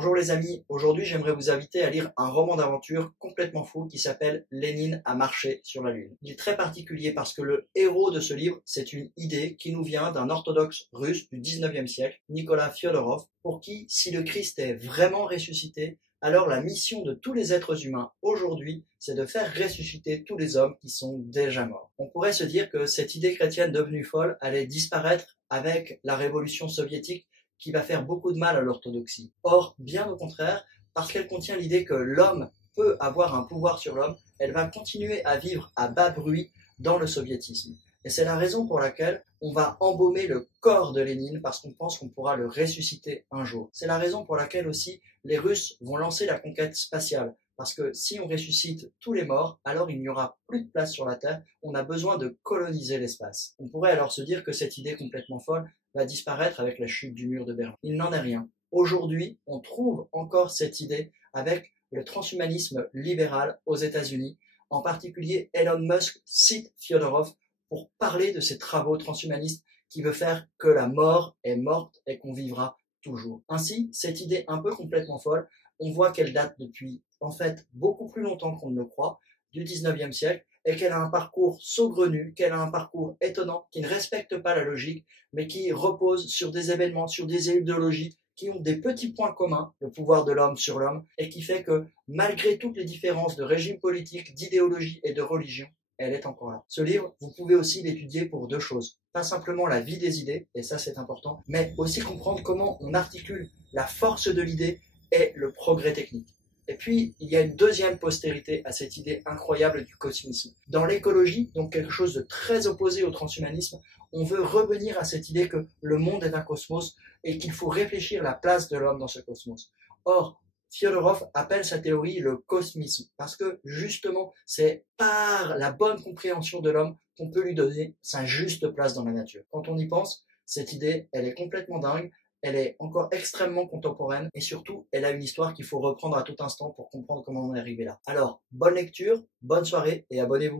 Bonjour les amis, aujourd'hui j'aimerais vous inviter à lire un roman d'aventure complètement fou qui s'appelle Lénine a marché sur la Lune. Il est très particulier parce que le héros de ce livre, c'est une idée qui nous vient d'un orthodoxe russe du 19e siècle, Nicolas Fyodorov, pour qui, si le Christ est vraiment ressuscité, alors la mission de tous les êtres humains aujourd'hui, c'est de faire ressusciter tous les hommes qui sont déjà morts. On pourrait se dire que cette idée chrétienne devenue folle allait disparaître avec la révolution soviétique qui va faire beaucoup de mal à l'orthodoxie. Or, bien au contraire, parce qu'elle contient l'idée que l'homme peut avoir un pouvoir sur l'homme, elle va continuer à vivre à bas bruit dans le soviétisme. Et c'est la raison pour laquelle on va embaumer le corps de Lénine parce qu'on pense qu'on pourra le ressusciter un jour. C'est la raison pour laquelle aussi les Russes vont lancer la conquête spatiale. Parce que si on ressuscite tous les morts, alors il n'y aura plus de place sur la Terre, on a besoin de coloniser l'espace. On pourrait alors se dire que cette idée complètement folle va disparaître avec la chute du mur de Berlin. Il n'en est rien. Aujourd'hui, on trouve encore cette idée avec le transhumanisme libéral aux États-Unis. En particulier, Elon Musk cite Fyodorov pour parler de ses travaux transhumanistes qui veut faire que la mort est morte et qu'on vivra toujours. Ainsi, cette idée un peu complètement folle, on voit qu'elle date depuis, en fait, beaucoup plus longtemps qu'on ne le croit, du 19e siècle, et qu'elle a un parcours saugrenu, qu'elle a un parcours étonnant, qui ne respecte pas la logique, mais qui repose sur des événements, sur des idéologies qui ont des petits points communs, le pouvoir de l'homme sur l'homme, et qui fait que, malgré toutes les différences de régime politique, d'idéologie et de religion, elle est encore là. Ce livre, vous pouvez aussi l'étudier pour deux choses. Pas simplement la vie des idées, et ça c'est important, mais aussi comprendre comment on articule la force de l'idée et le progrès technique. Et puis, il y a une deuxième postérité à cette idée incroyable du cosmisme. Dans l'écologie, donc quelque chose de très opposé au transhumanisme, on veut revenir à cette idée que le monde est un cosmos et qu'il faut réfléchir la place de l'homme dans ce cosmos. Or, Fyodorov appelle sa théorie le cosmisme, parce que justement, c'est par la bonne compréhension de l'homme qu'on peut lui donner sa juste place dans la nature. Quand on y pense, cette idée, elle est complètement dingue, elle est encore extrêmement contemporaine, et surtout, elle a une histoire qu'il faut reprendre à tout instant pour comprendre comment on est arrivé là. Alors, bonne lecture, bonne soirée, et abonnez-vous.